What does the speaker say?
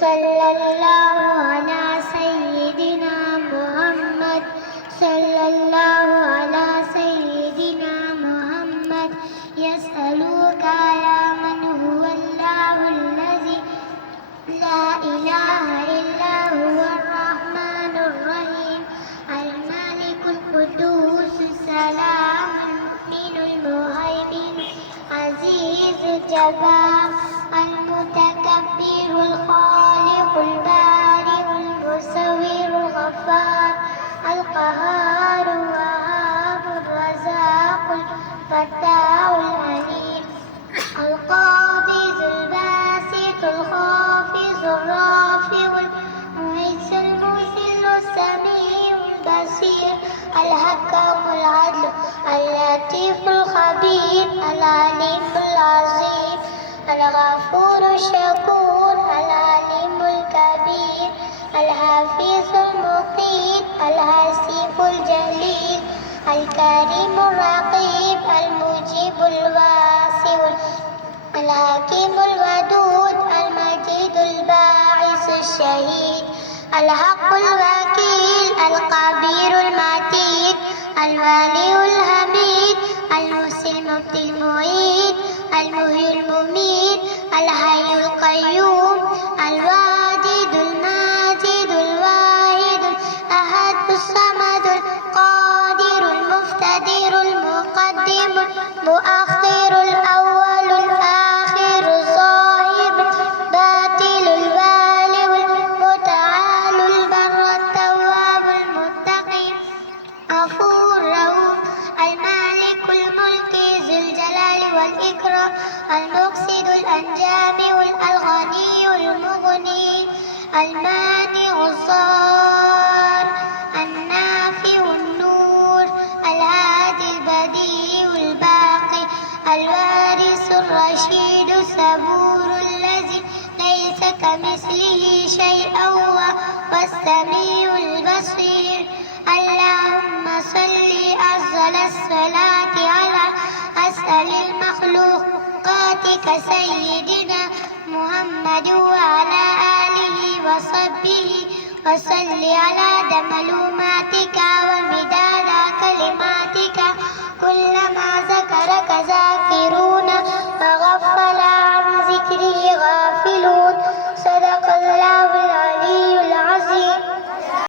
صلى الله على سيدنا محمد صلى الله على سيدنا محمد يسألوك يا من هو الله الذي لا إله إلا هو الرحمن الرحيم الملك القدوس السلام المؤمن المهيمن عزيز الجبار المتكبر الخالق البارئ المصور الغفار القهار الوهاب الرزاق الفتاح العليم القابض الباسط الخافض الرافع المعز المذل السميع البصير الحكم العدل اللطيف الخبير العليم العظيم الغفور الشكور العليم الكبير الحفيظ المقيت الحسيب الجليل الكريم الرقيب المجيب الواسع الحكيم الودود المجيد الباعث الشهيد الحق الوكيل القبير المتين الولي الحميد المحسن المبدي المعيد المحيي المميت الحي القيوم الواجد الماجد الواحد الأحد الصمد القادر المقتدر المقدم المؤخر الأول الآخر الظاهر الباطن الوالي المتعال البر التواب المتقي غفور رؤوف المالك الملك ذو الجلال والإكرام المقصد الأنجام الغني المغني المانع الضار النافع النور الهادي البديع الباقي الوارث الرشيد الصبور الذي ليس كمثله شيء هو السميع البصير اللهم صل أفضل الصلاة على أسأل المخلوقات سيدنا محمد وعلى آله وصحبه وصل على معلوماتك